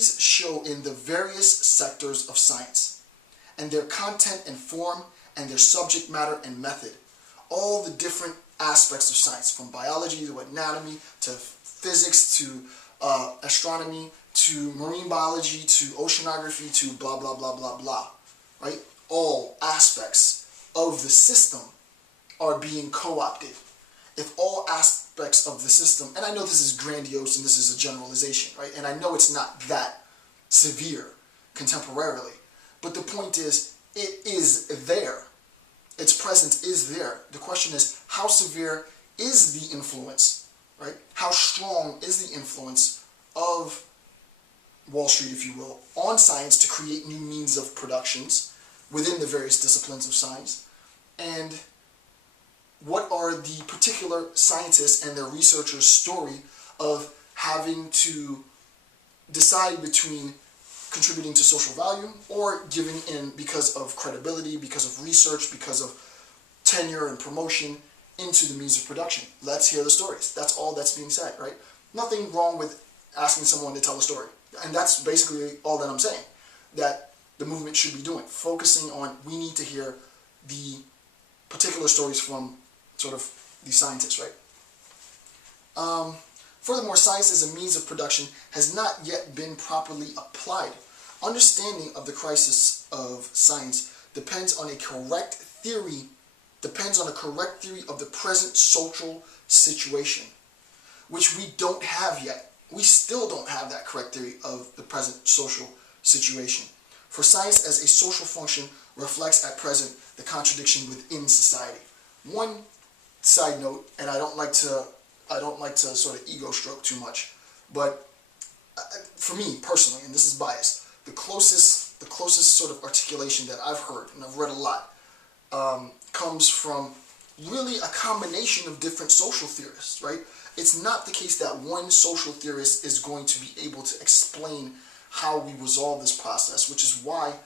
these show in the various sectors of science, and their content and form, and their subject matter and method. All the different aspects of science, from biology to anatomy to physics to astronomy to marine biology to oceanography to blah blah blah blah blah, right? All aspects of the system are being co-opted. If all aspects of the system, and I know this is grandiose and this is a generalization, right? And I know it's not that severe contemporarily, but the point is, it is there. Its presence is there. The question is, how severe is the influence, right? How strong is the influence of Wall Street, if you will, on science to create new means of productions within the various disciplines of science? And what are the particular scientists and their researchers' story of having to decide between contributing to social value or giving in because of credibility, because of research, because of tenure and promotion into the means of production? Let's hear the stories. That's all that's being said, right? Nothing wrong with asking someone to tell a story. And that's basically all that I'm saying, that the movement should be doing, focusing on, we need to hear the particular stories from sort of these scientists, right? Furthermore, science as a means of production has not yet been properly applied. Understanding of the crisis of science depends on a correct theory of the present social situation, which we don't have yet. We still don't have that correct theory of the present social situation. For science as a social function reflects at present the contradiction within society. One side note, and I don't like to sort of ego stroke too much, but for me personally, and this is biased, the closest sort of articulation that I've heard, and I've read a lot, comes from really a combination of different social theorists, right? It's not the case that one social theorist is going to be able to explain how we resolve this process, which is why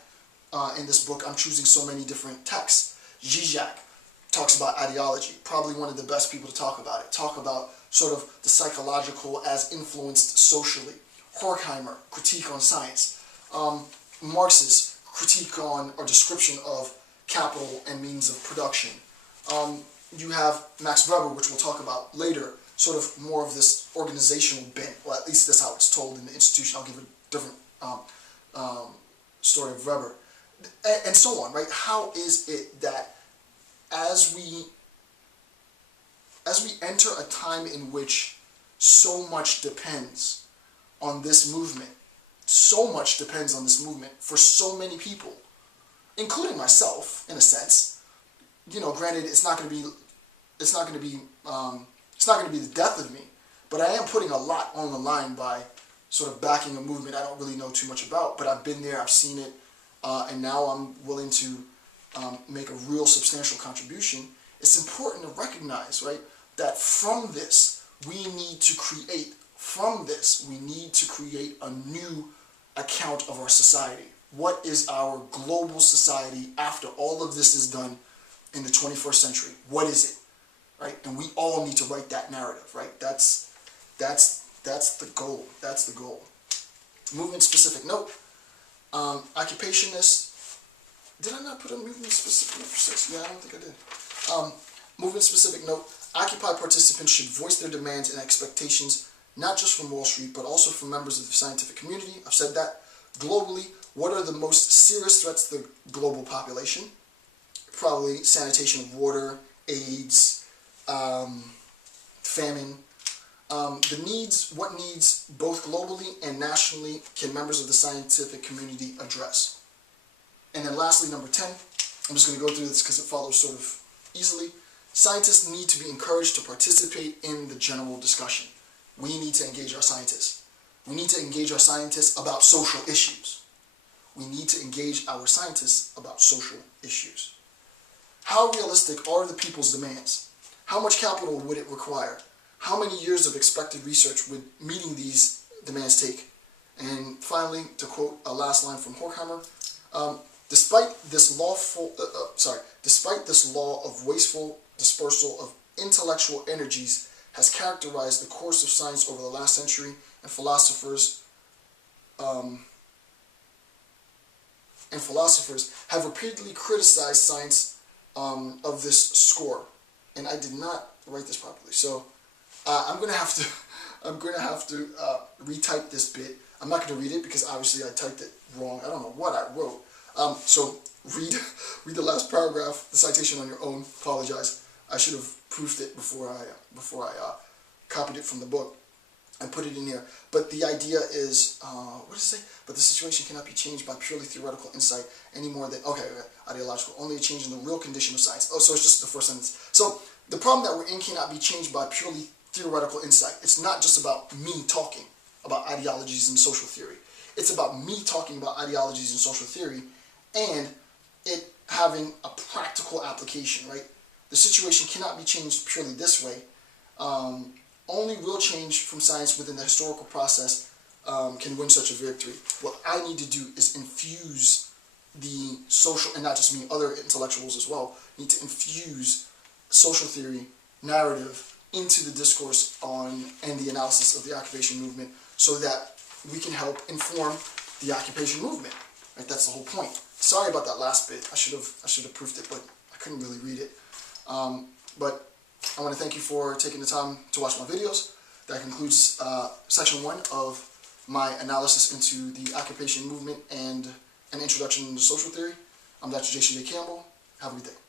in this book I'm choosing so many different texts. Zizek talks about ideology, probably one of the best people to talk about it. Talk about sort of the psychological as influenced socially. Horkheimer, critique on science. Marx's critique on or description of capital and means of production. You have Max Weber, which we'll talk about later, sort of more of this organizational bent, or at least that's how it's told in the institution. I'll give a different story of Weber, and so on, right? How is it that as we enter a time in which so much depends on this movement, for so many people, including myself, in a sense. You know, granted, it's not going to be the death of me, but I am putting a lot on the line by sort of backing a movement I don't really know too much about, but I've been there, I've seen it, and now I'm willing to make a real substantial contribution. It's important to recognize, right, that from this we need to create a new account of our society. What is our global society after all of this is done in the 21st century? What is it, right? And we all need to write that narrative, right? That's the goal. That's the goal. Movement specific note. Occupationists. Did I not put a movement specific note for 6? Yeah, I don't think I did. Movement specific note. Occupy participants should voice their demands and expectations, not just from Wall Street, but also from members of the scientific community. I've said that. Globally, what are the most serious threats to the global population? Probably sanitation of water, AIDS, famine. What needs both globally and nationally can members of the scientific community address? And then lastly, number 10, I'm just going to go through this because it follows sort of easily. Scientists need to be encouraged to participate in the general discussion. We need to engage our scientists. We need to engage our scientists about social issues. We need to engage our scientists about social issues. How realistic are the people's demands? How much capital would it require? How many years of expected research would meeting these demands take? And finally, to quote a last line from Horkheimer, despite this law of wasteful dispersal of intellectual energies has characterized the course of science over the last century, and philosophers philosophers have repeatedly criticized science of this score, and I did not write this properly. So I'm gonna have to retype this bit. I'm not gonna read it because obviously I typed it wrong. I don't know what I wrote. So read the last paragraph, the citation on your own. Apologize. I should have proofed it before I copied it from the book and put it in here. But the idea is, what does it say? But the situation cannot be changed by purely theoretical insight any more than, ideological. Only a change in the real condition of science. Oh, so it's just the first sentence. So the problem that we're in cannot be changed by purely theoretical insight. It's not just about me talking about ideologies and social theory. It's about me talking about ideologies and social theory and it having a practical application, right? The situation cannot be changed purely this way. Only real change from science within the historical process can win such a victory. What I need to do is infuse the social, and not just me, other intellectuals as well, need to infuse social theory, narrative, into the discourse on and the analysis of the occupation movement so that we can help inform the occupation movement. Right? That's the whole point. Sorry about that last bit. I should have proofed it, but I couldn't really read it. But I want to thank you for taking the time to watch my videos. That concludes section 1 of my analysis into the occupation movement and an introduction to social theory. I'm Dr. J.C. Campbell. Have a good day.